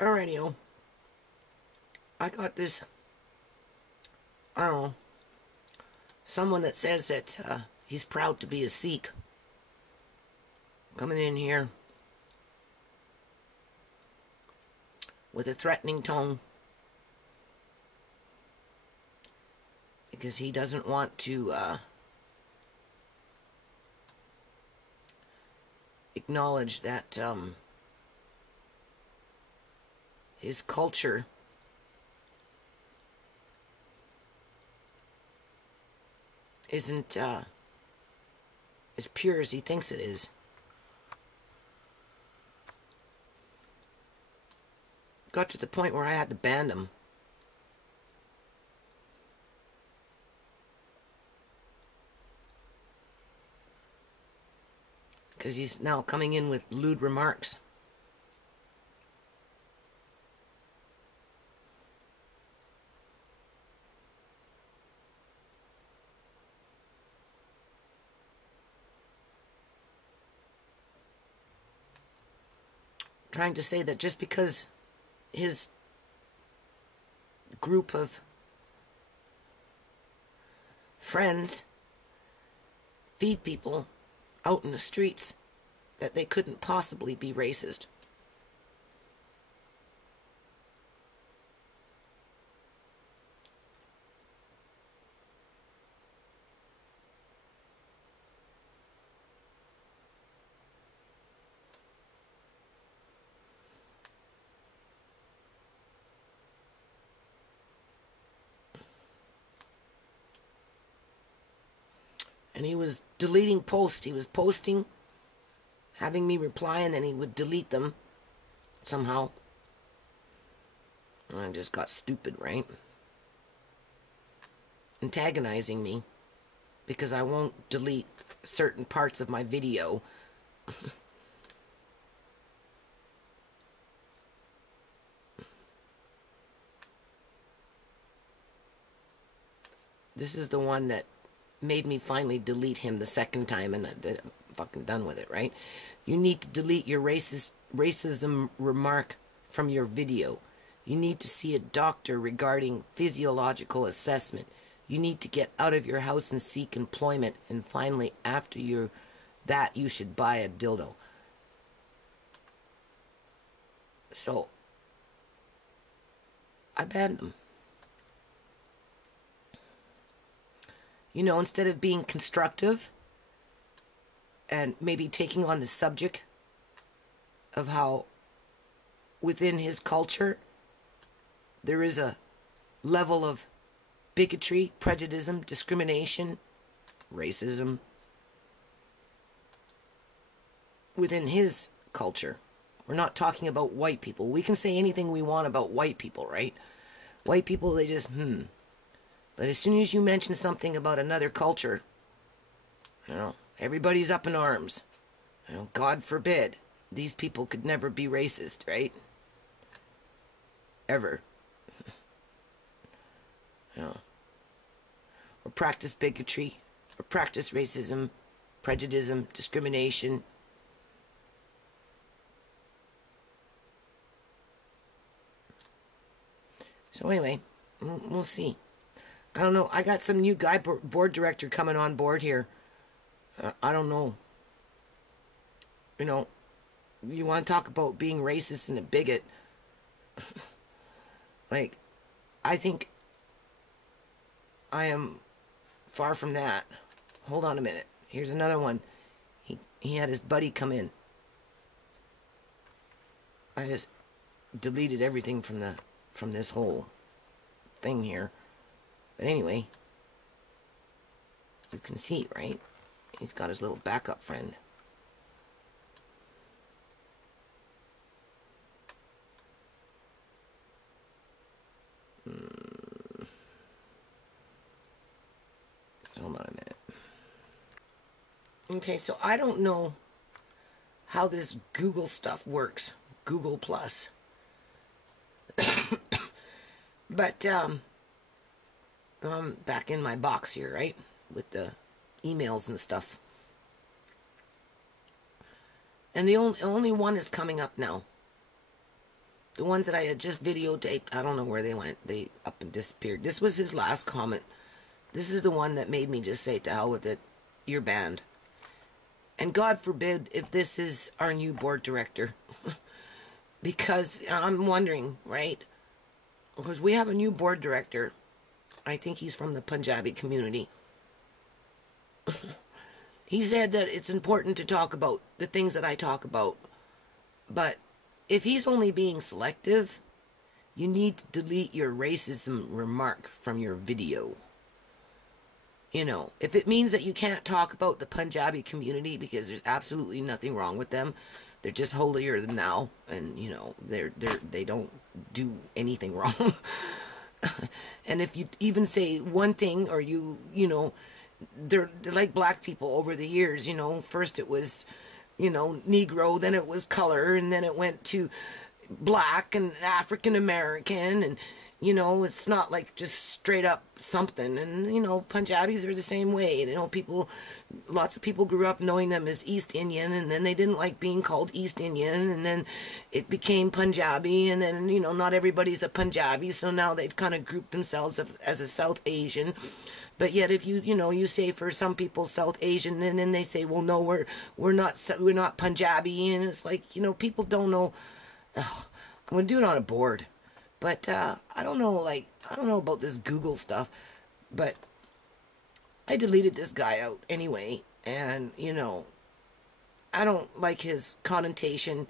Alrighty, I got this, I don't know, someone that says that he's proud to be a Sikh coming in here with a threatening tone because he doesn't want to acknowledge that his culture isn't as pure as he thinks it is. Got to the point where I had to ban him. Because he's now coming in with lewd remarks. Trying to say that just because his group of friends feed people out in the streets, that they couldn't possibly be racist. And he was deleting posts. He was posting, having me reply, and then he would delete them somehow. And I just got stupid, right? Antagonizing me because I won't delete certain parts of my video. This is the one that made me finally delete him the second time, and I'm fucking done with it, right? You need to delete your racism remark from your video. You need to see a doctor regarding physiological assessment. You need to get out of your house and seek employment. And finally, after that, you should buy a dildo. So, I banned him. You know, instead of being constructive and maybe taking on the subject of how within his culture there is a level of bigotry, prejudice, discrimination, racism within his culture. We're not talking about white people. We can say anything we want about white people, right? White people, they just, But as soon as you mention something about another culture, you know, everybody's up in arms. You know, God forbid, these people could never be racist, right? Ever. You know, or practice bigotry, or practice racism, prejudice, discrimination. So anyway, we'll see. I don't know. I got some new guy board director coming on board here. I don't know. You know, you want to talk about being racist and a bigot. Like, I think I am far from that. Hold on a minute. Here's another one. He had his buddy come in. I just deleted everything from this whole thing here. But anyway, you can see, right? He's got his little backup friend. Hold on a minute. Okay, so I don't know how this Google stuff works. Google Plus. But, I'm back in my box here, right? With the emails and stuff. And the only one is coming up now. The ones that I had just videotaped, I don't know where they went. They up and disappeared. This was his last comment. This is the one that made me just say, to hell with it. You're banned. And God forbid if this is our new board director. Because I'm wondering, right? Because we have a new board director. I think he's from the Punjabi community. He said that it's important to talk about the things that I talk about. But if he's only being selective, you need to delete your racism remark from your video. You know, if it means that you can't talk about the Punjabi community because there's absolutely nothing wrong with them, they're just holier than thou, and you know, they don't do anything wrong. And if you even say one thing, or you know, they're like black people over the years, you know, first it was, you know, Negro, then it was color, and then it went to black and African American, and you know, it's not like just straight up something. And you know, Punjabis are the same way. You know, lots of people grew up knowing them as East Indian, and then they didn't like being called East Indian, and then it became Punjabi, and then, you know, not everybody's a Punjabi, so now they've kind of grouped themselves as a South Asian. But yet, if you know, you say for some people South Asian, and then they say, well, no, we're not Punjabi, and it's like, you know, people don't know. Ugh, I'm gonna do it on a board, but I don't know, like, I don't know about this Google stuff, but I deleted this guy out anyway, and you know, I don't like his connotation,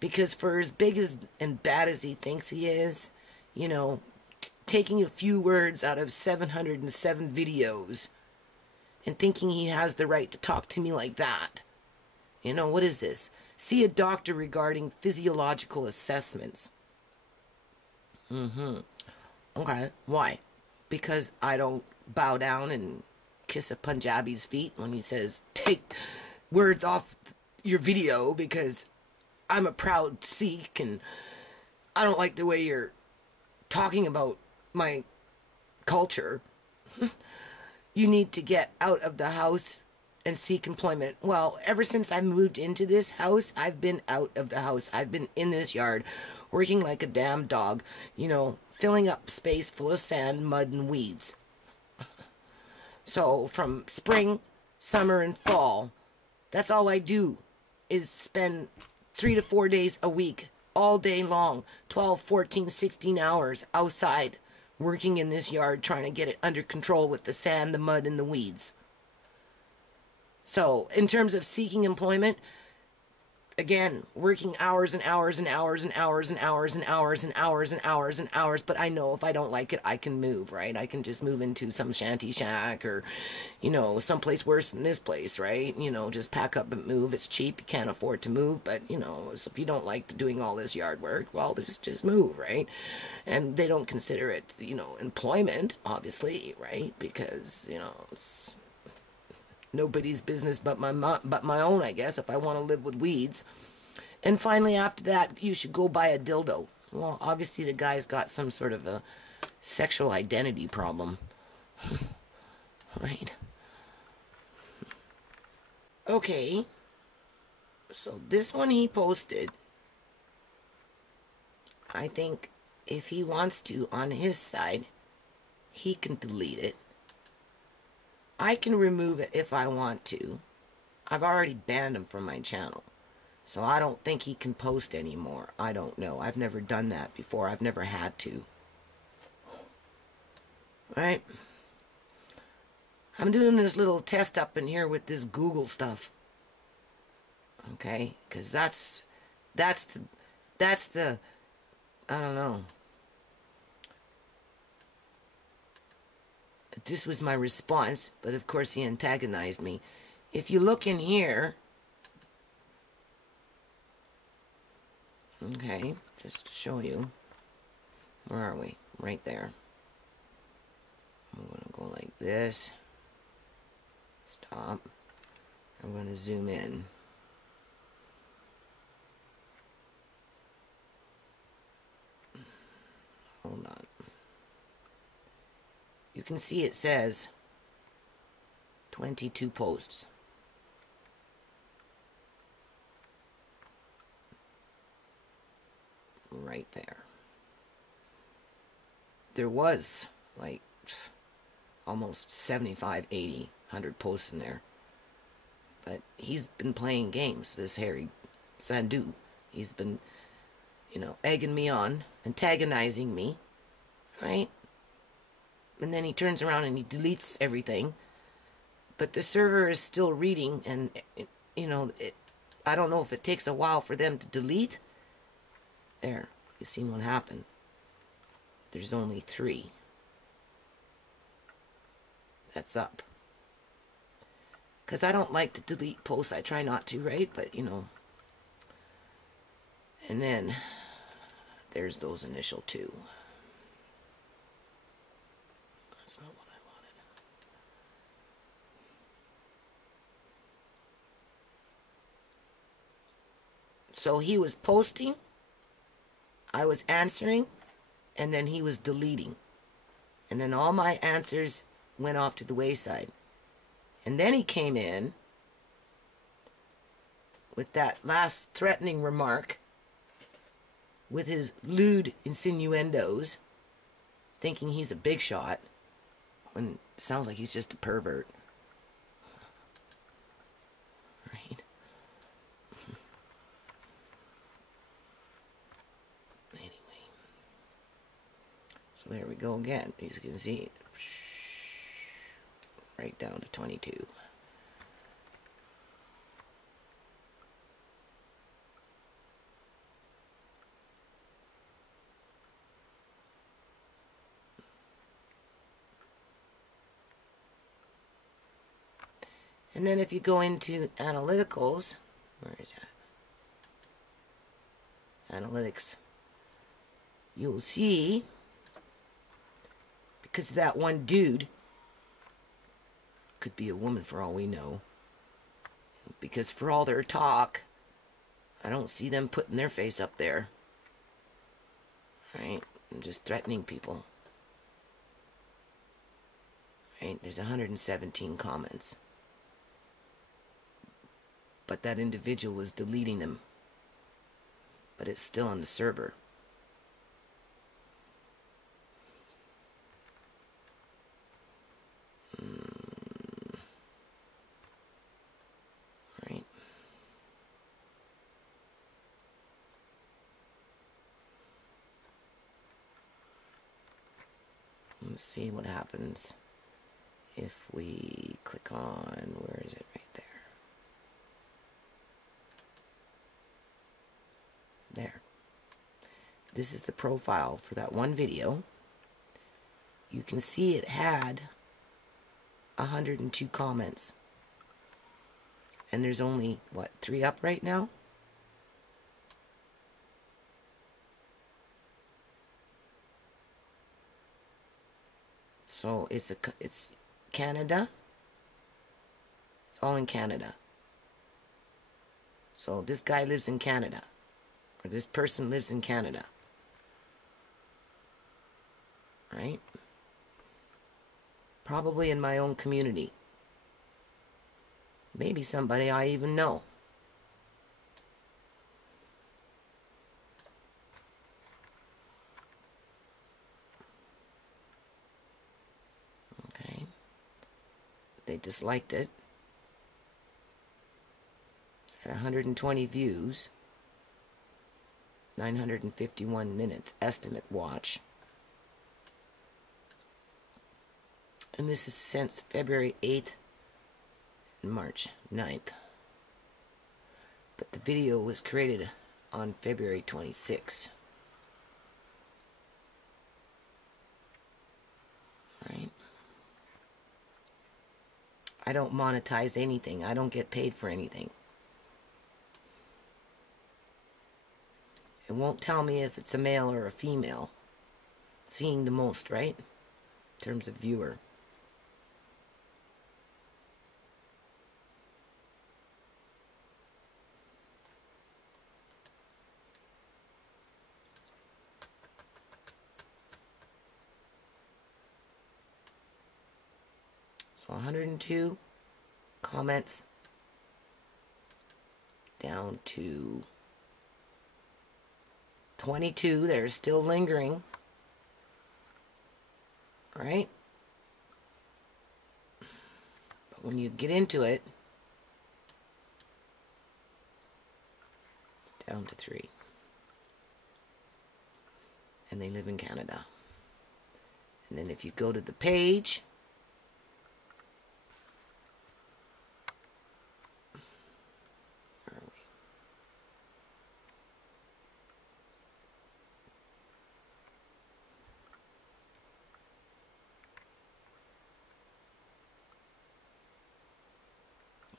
because for as big as and bad as he thinks he is, you know, taking a few words out of 707 videos and thinking he has the right to talk to me like that. You know, what is this? See a doctor regarding physiological assessments. Okay, why? Because I don't bow down and kiss a Punjabi's feet when he says, take words off your video, because I'm a proud Sikh and I don't like the way you're talking about my culture. You need to get out of the house and seek employment. Well, ever since I moved into this house, I've been out of the house. I've been in this yard, working like a damn dog, you know, filling up space full of sand, mud, and weeds. So from spring, summer, and fall, that's all I do, is spend 3 to 4 days a week, all day long, 12, 14, 16 hours outside, working in this yard, trying to get it under control with the sand, the mud, and the weeds. So, in terms of seeking employment, again, working hours and hours and hours and hours and hours and hours and hours and hours and hours, but I know if I don't like it, I can move, right? I can just move into some shanty shack, or, you know, someplace worse than this place, right? You know, just pack up and move. It's cheap, you can't afford to move, but, you know, so if you don't like doing all this yard work, well, just move, right? And they don't consider it, you know, employment, obviously, right? Because, you know, it's nobody's business but my own, I guess, if I want to live with weeds. And finally, after that, you should go buy a dildo. Well, obviously the guy's got some sort of a sexual identity problem. Right? Okay. So this one he posted, I think if he wants to, on his side, he can delete it. I can remove it if I want to. I've already banned him from my channel, so I don't think he can post anymore. I don't know. I've never done that before. I've never had to. Right? I'm doing this little test up in here with this Google stuff. Okay? Because that's the, I don't know. This was my response, but of course he antagonized me. If you look in here, okay, just to show you, where are we? Right there. I'm going to go like this. Stop. I'm going to zoom in. Hold on. You can see it says 22 posts. right there. There was like almost 75, 80, 100 posts in there. But he's been playing games, this Harry Sandu. He's been, you know, egging me on, antagonizing me, right? And then he turns around and he deletes everything. But the server is still reading, and, you know, I don't know if it takes a while for them to delete. There, you've seen what happened. There's only 3. That's up. Because I don't like to delete posts. I try not to, right? But, you know. And then, there's those initial 2. That's not what I wanted. So he was posting, I was answering, and then he was deleting. And then all my answers went off to the wayside. And then he came in with that last threatening remark, with his lewd insinuendos, thinking he's a big shot, when it sounds like he's just a pervert. Right? Anyway. So there we go again. As you can see, right down to 22. And then if you go into analyticals, where is that? Analytics. You'll see, because that one dude, could be a woman for all we know, because for all their talk, I don't see them putting their face up there, right, and just threatening people, right. There's 117 comments, but that individual was deleting them, but it's still on the server. Let's see what happens if we click on, where is it, right there. There. This is the profile for that one video. You can see it had 102 comments. And there's only, what, 3 up right now? So it's Canada. It's all in Canada. So this guy lives in Canada, or this person lives in Canada, right? Probably in my own community. Maybe somebody I even know. They disliked it. It's at 120 views, 951 minutes estimate watch. And this is since February 8th and March 9th. But the video was created on February 26th. Right? I don't monetize anything. I don't get paid for anything. It won't tell me if it's a male or a female. Seeing the most, right? In terms of viewer. So 102 comments down to 22 that are still lingering, right? But when you get into it, it's down to 3. And they live in Canada. And then if you go to the page, where are we?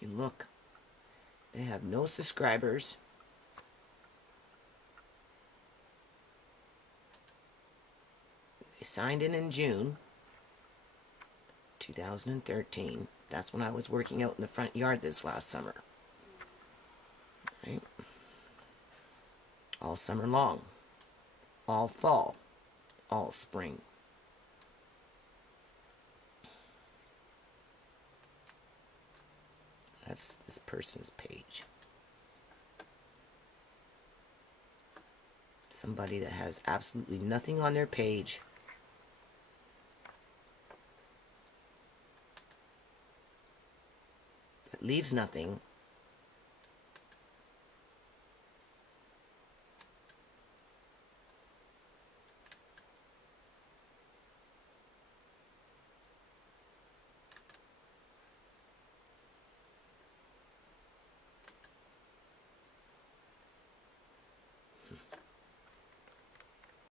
You look, they have no subscribers. They signed in June 2013. That's when I was working out in the front yard this last summer. Right? All summer long. All fall. All spring. That's this person's page. Somebody that has absolutely nothing on their page. That leaves nothing.